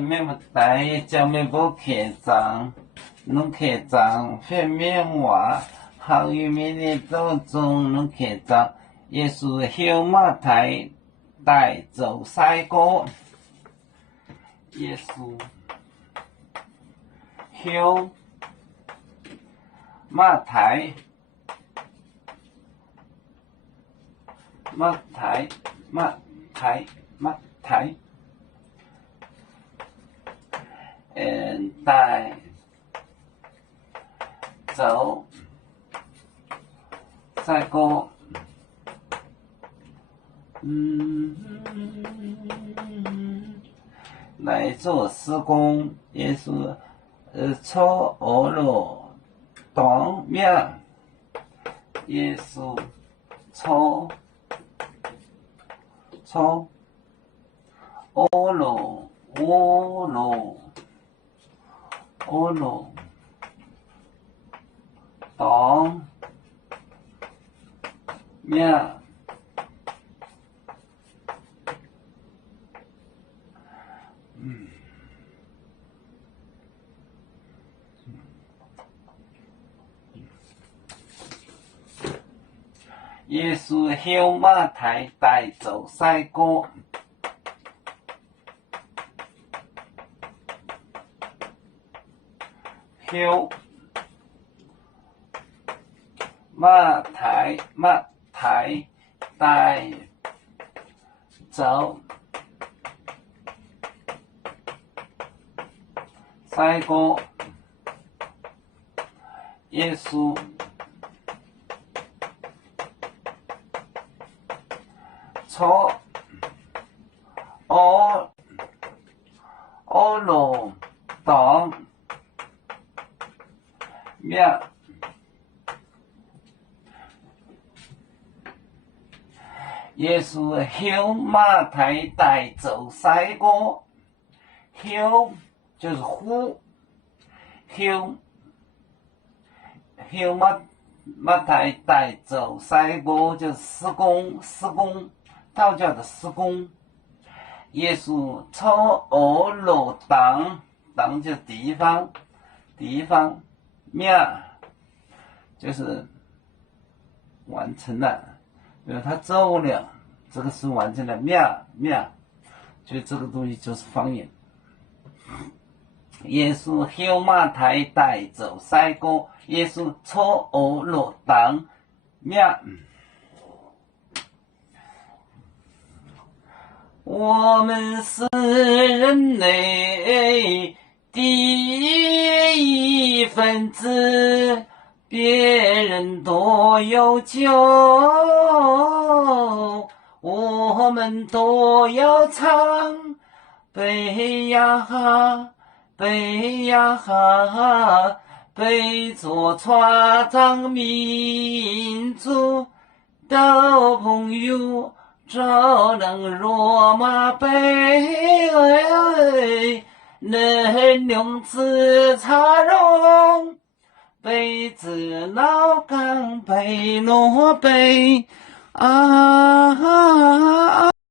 咩物代就咩无客长，侬客长会面话，好于明日当中侬客长，耶稣向马太带走赛过，耶稣向马太带走赛过，来做施工，也是超俄罗当面，也是超俄罗当面。耶稣向马太带走赛过，向马太带走赛过，耶稣从俄罗当面，耶稣向马太带走赛过，向就是呼，向马太带走赛过就是施工，道教的施工。耶稣从俄罗当就是地方，面就是完成了，因为他走了，这个是完成了面，所以这个东西就是方言。耶稣向马太带走赛过，耶稣从俄罗当面。我们是人类第一分子，别人都有救，我们都要唱背呀哈，背呀哈，背着船长民族的朋友。这能罗马杯，能用此茶容，杯子老干杯罗杯啊。